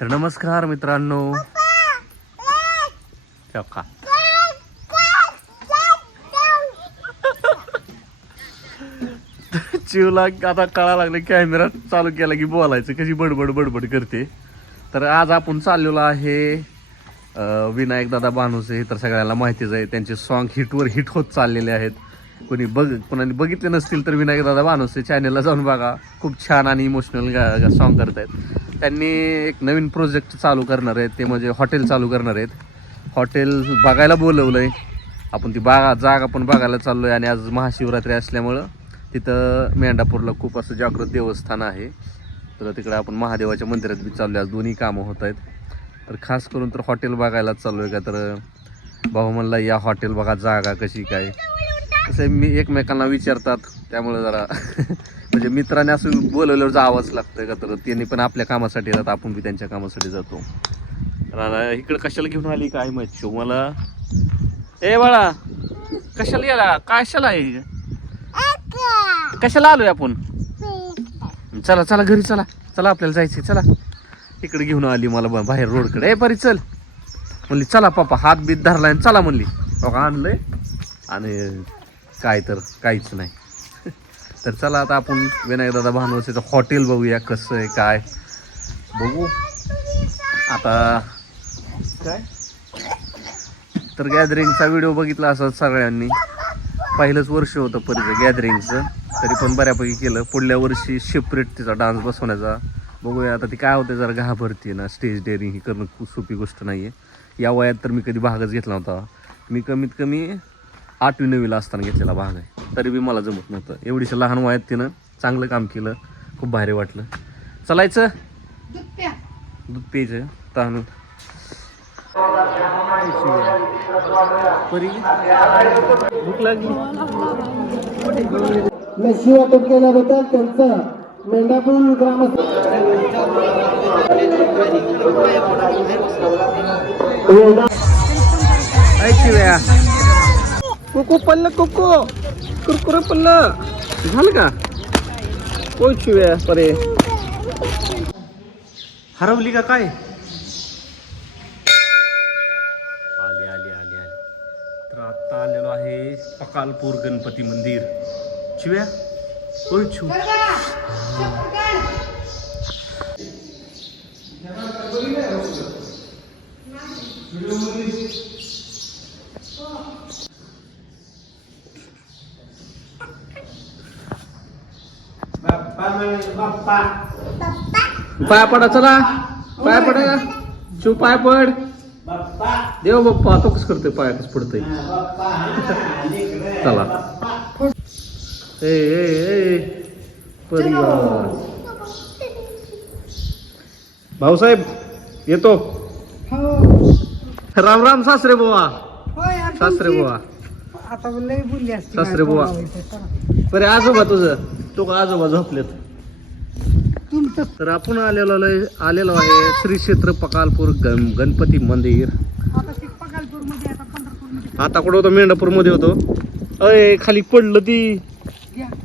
तर नमस्कार मित्रांनो. चौका चिवला आता कळा लागले कॅमेरा चालू केला की बोलायचं कशी बडबड बडबड करते. तर आज आपण चाललेलो आहे विनायक दादा बानुसे हे तर सगळ्यांना माहितीच आहे त्यांचे सॉन्ग हिटवर हिट होत चाललेले आहेत. कोणी बघ कोणाने बघितले नसतील तर विनायक दादा बानुसे चॅनेलला जाऊन बघा. खूप छान आणि इमोशनल गा सॉन्ग करत आहेत त्यांनी एक नवीन प्रोजेक्ट चालू करणार आहेत. ते म्हणजे हॉटेल चालू करणार आहेत. हॉटेल बघायला बोलवलं आहे आपण ती बागा जागा पण बघायला चाललो आहे आणि आज महाशिवरात्री असल्यामुळं तिथं मेंढापूरला खूप असं जागृत देवस्थान आहे. तर तिकडे आपण महादेवाच्या मंदिरात बी चाललोय. आज दोन्ही कामं होत आहेत. तर खास करून तर हॉटेल बघायला चाललो आहे का तर भाऊ म्हणला या हॉटेल बघा जागा कशी काय? असं मी एकमेकांना विचारतात. त्यामुळे जरा म्हणजे मित्राने असं बोलवल्यावर जावंच लागतं का तर त्यांनी पण आपल्या कामासाठी येतात आपण बी त्यांच्या कामासाठी जातो. तर इकडं कशाला घेऊन आली काय माहीत? शो मला. ए बाळा कशाला याला? कशाला आहे? कशाला आलोय आपण? चला चला घरी चला. चला आपल्याला जायचंय. चला. इकडे घेऊन आली मला बा- बाहेर रोडकडे. ए बरी चल. म्हणली चला पप्पा हात बीत धरला आणि चला म्हणली. बघा आणलंय. आणि काय तर काहीच नाही. तर चला आता आपण विनायक दादा भानवसेचं हॉटेल बघूया कसं आहे काय. बघू. आता काय? तर गॅदरिंगचा व्हिडिओ बघितला असं सगळ्यांनी. पहिलंच वर्ष होतं परीचं गॅदरिंगचं तरी पण बऱ्यापैकी केलं. पुढल्या वर्षी सेपरेट तिचा डान्स बसवण्याचा. बघूया आता ती काय होते जरा घाबरते ना. स्टेज डेअरिंग ही करणं खूप सोपी गोष्ट नाही आहे या वयात तर मी कधी भागच घेतला नव्हता. मी कमीत कमी आठवी नववीला असताना घेतलेला भाग आहे. तरी बी मला जमत नव्हतं. एवढीशा लहान वयात तिनं चांगलं काम केलं. खूप भारी वाटलं. चलायचं दूध प्यायचं. ताणून परी? भूक लागली. नशी वाटप केल्याबद्दल त्यांचं. मेंढापूर ग्रामस्थ ऐची वेळा. कुकू पल्ल कुकू. कुरकुरे पल्ला. झालं का? कोयची परे? हरवली का काय? आले आले आले आले. तर आता आलेलो आहे पकालपूर गणपती मंदिर. चिव्या ओय छू पाय पडा चला. पाय पडा. शिव पाय पड. देव बाप्पा तो कसं करतोय? पाय कसं पडतोय चला. ए ए ए. परिवार. भाऊसाहेब येतो. राम राम सासरे बुवा. सासरे बुवा. सासरे बुवा. बरे आजोबा तुझं. तो का आजोबा झोपलेत. तर आपण आलेलो आलेलो आहे श्री क्षेत्र पकालपूर गण गणपती मंदिर. आता कुठं होतो? मेंढापूरमध्ये होतो. अय खाली पडलं ती.